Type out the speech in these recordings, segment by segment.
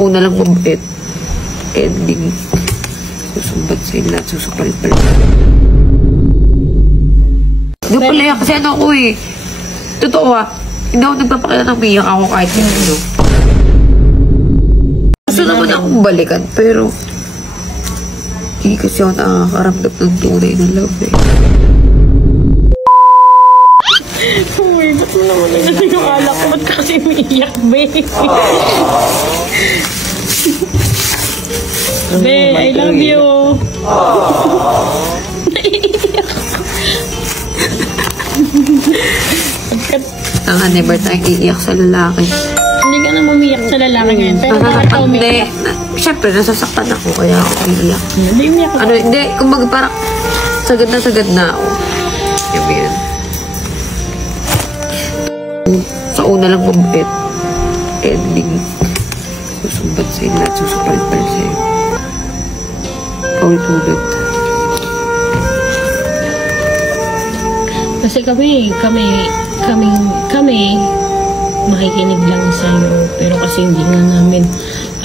una lang mabait. Ending. Susumbat sila, susupal-pal. Hindi ko pala kasi ano ko eh. Totoo hindi ako nagpapakita ng biyak ako kahit hindi. Gusto naman akong balikan, pero hindi kasi ako nakakaramdam ng tunay na love eh. Uy, ba't mo naman nagkakala ko? Ba't kasi umiiyak, be? Be, I love you. Naiiyak. Never tayong iiyak sa lalaki. Hindi ka na umiyak sa lalaki ngayon. Pero bakit ka umiyak? Siyempre, nasasaktan ako, kaya ako iiyak. Hindi umiyak ako. Hindi, kumbaga parang sagad na ako. Yun. Sa una lang mabait. Ending. Susumbat sila, susupal-pal sa'yo. Paulit-ulit. Kasi kami makikinig lang sa'yo. Pero kasi hindi nga namin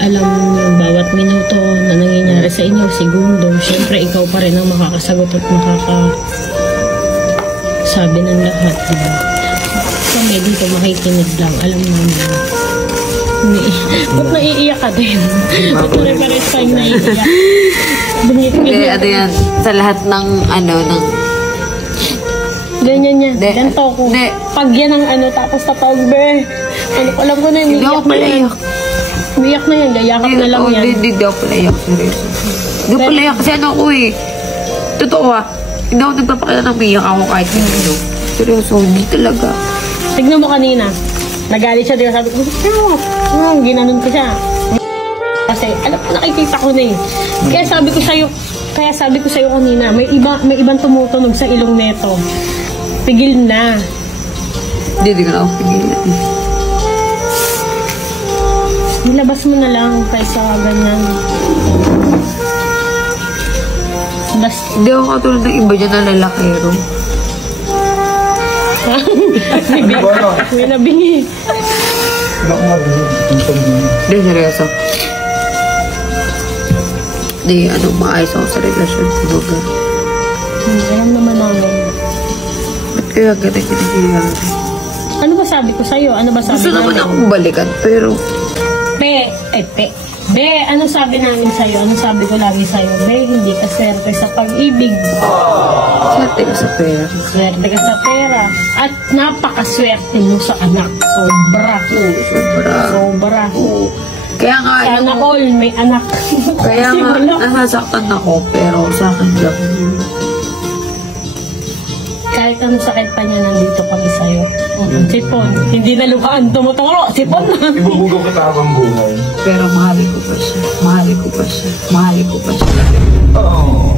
alam yung bawat minuto na nangyayari sa inyo, segundo. Siyempre, ikaw pa rin ang makakasagot at makakasabi ng lahat. Diba? Kami dito makikinig lang. Alam mo naman. Ba't naiiyak ka din? Ba't pare-pares tayong naiiyak? Hindi, ano yan. Sa lahat ng ganyan niya. Ganito ko. Pag yan ang tapos tatawag, be. Alam ko na yung hindi ako pala iyak. Umiyak na yan. Gayakap na lang yan. Hindi ako pala iyak. Seryoso. Hindi ako pala iyak kasi ano ko eh. Totoo hindi ako nagpapakita ng biyak ako kahit hindi. Seryoso, hindi talaga. Tignan mo kanina. Nagalit siya. Sabi ko, ginanon ko siya. Kasi, alam ko, nakikita ko na eh. Kaya sabi ko sa'yo kanina, may ibang tumutunog sa ilong neto. Pigil na. Hindi ka na ako pigilan. Nilabas mo na lang kaysa ganyan. Hindi ako katulad ng iba dyan na lalakero. May nabingi. Hindi, seryoso. Hindi, maayos ako sa relasyon. Alam naman namin. Ba't kaya ganang ano ba sabi ko sa'yo? Ano ba sabi gusto naman akong balikan, pero Be, ano sabi namin sa'yo? Ano sabi ko lagi sa'yo? Be, hindi ka swerte sa pag-ibig. Swerte ka sa pera. Swerte ka sa pera. At napakaswerte mo sa anak. Sobra. Kaya nga, sana all may anak. Kaya nga, nasasaktan ako, pero sa akin lang. Kahit anong sakit pa niya, nandito kami sa'yo. Sipon. Hindi na luhaan tumuturo. Sipon na. Ibubugaw kita habang buhay. Pero mahalin ko pa siya. Oo.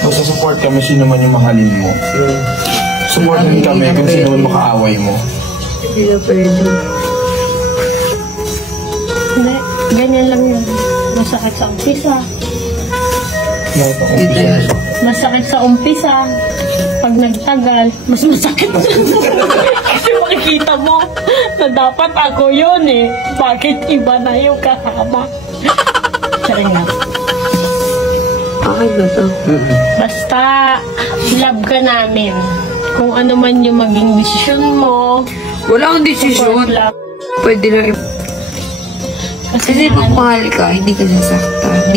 Magsa-support kami sino man yung mahalin mo. Supportin kami kung sino man makaaway mo. Hindi na pwede. Hindi. Ganyan lang yun. Masakit sa umpisa. Masakit sa umpisa. Pag nagtagal, mas masakit. Kasi makikita mo na dapat ako yun eh. Bakit iba na yung kasama? Charing lang. Okay na to. Basta, love ka namin. Kung ano man yung maging desisyon mo. Wala akong desisyon. Pwede lang kasi pag mahal ka, hindi ka sasaktan.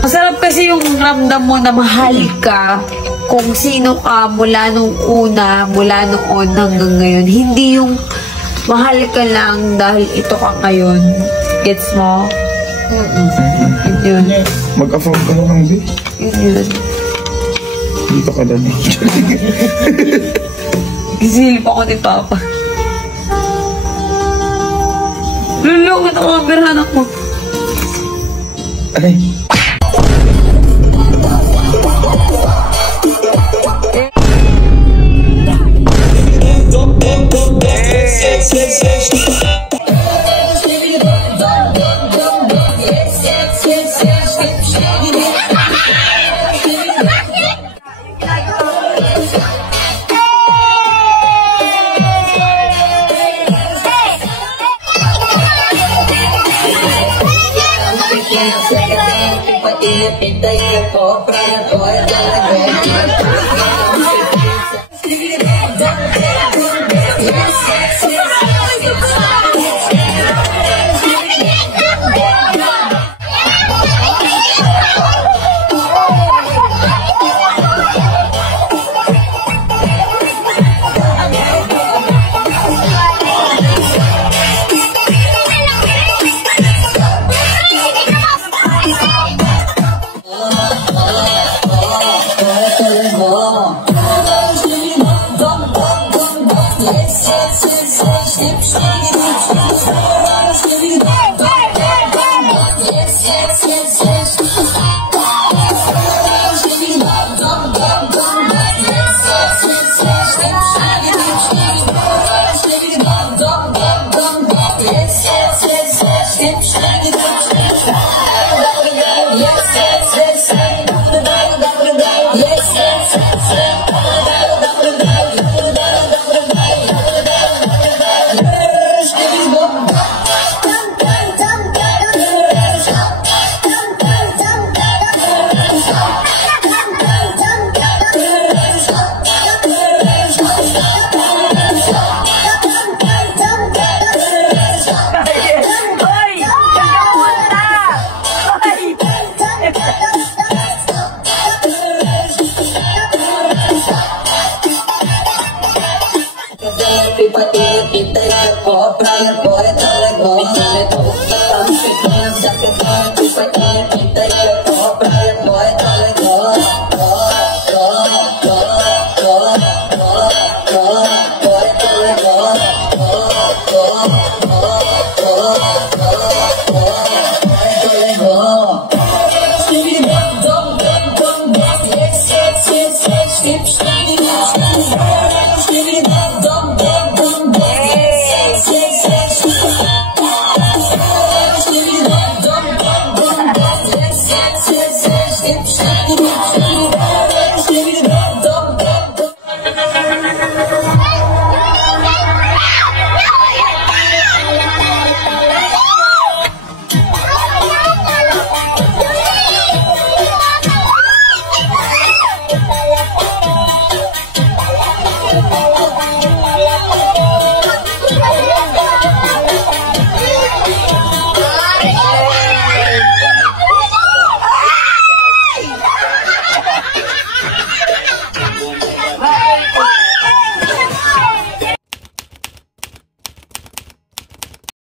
Masarap kasi yung ramdam mo na mahal ka kung sino ka mula nung una, mula noon hanggang ngayon. Hindi yung mahal ka lang dahil ito ka ngayon. Gets mo? Yun. Mag-affirm ka lang, B. Yun. Dito ka dali. Gisilip ako ni Papa. Lulungan ako ang birahan ako. Ay. Pipati kita ko, prana ko,